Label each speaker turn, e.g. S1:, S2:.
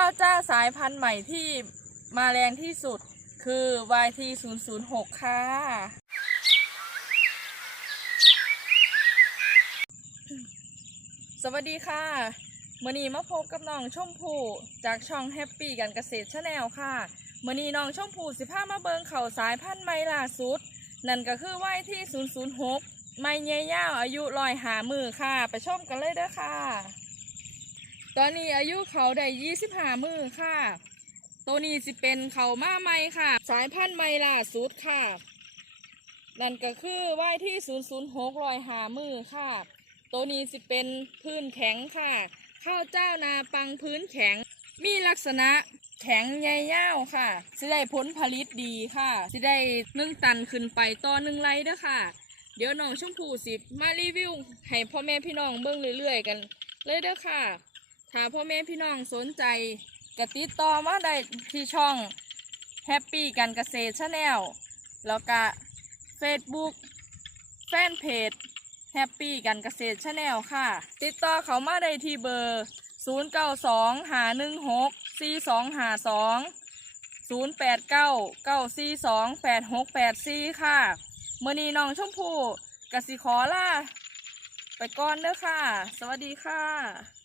S1: ข้าวเจ้าสายพันธุ์ใหม่ที่มาแรงที่สุดคือ YT 0 0 6ค่ะ สวัสดีค่ะมื่อนี้มาพบกับน้องชมพู่จากช่องแฮปปี้กันเกษตรชาแนลค่ะมื่อนี้น้องชมพู่สิพามาเบิงเข่าสายพันธุ์ใหม่ล่าสุด นั่นก็คือไหวที่ 006 ไม่เย่ยาวอายุลอยหามือค่ะ ไปชมกันเลยเด้อค่ะ ตอนนี้อายุเขาได้25มือค่ะ ตัวนี้สิเป็นเขามาใหม่ค่ะ สายพันธุ์ใหม่ล่าสุดค่ะ นั่นก็คือไหวที่006ลอยหามือค่ะ ตัวนี้สิเป็นพื้นแข็งค่ะ ข้าวเจ้านาปังพื้นแข็ง มีลักษณะแข็งใยยาวค่ะสิได้ผลผลิตดีค่ะสิได้นึ่งตันขึ้นไปต่อหนึ่งไรเด้อค่ะ เดี๋ยวน้องชมพูสิมารีวิว ให้พ่อแม่พี่น้องเบิ่งเรื่อยๆกัน เลยเด้อค่ะ ถ้าพ่อแม่พี่น้องสนใจกติดต่อมาได้ที่ช่องแฮปปี้กันเกษตรชาแนลแล้วก็ Facebook แฟนเพจแฮปปี้กันเกษตรชาแนลค่ะ ติดต่อเขามาได้ที่เบอร์ 0 9 2หา1 6 4 2หา2 0 8 9 9 4 2 8 6 8 4 ค่ะเมื่อนี้น้องชมพู่กสิขอล่าไปก่อนเด้อค่ะ สวัสดีค่ะ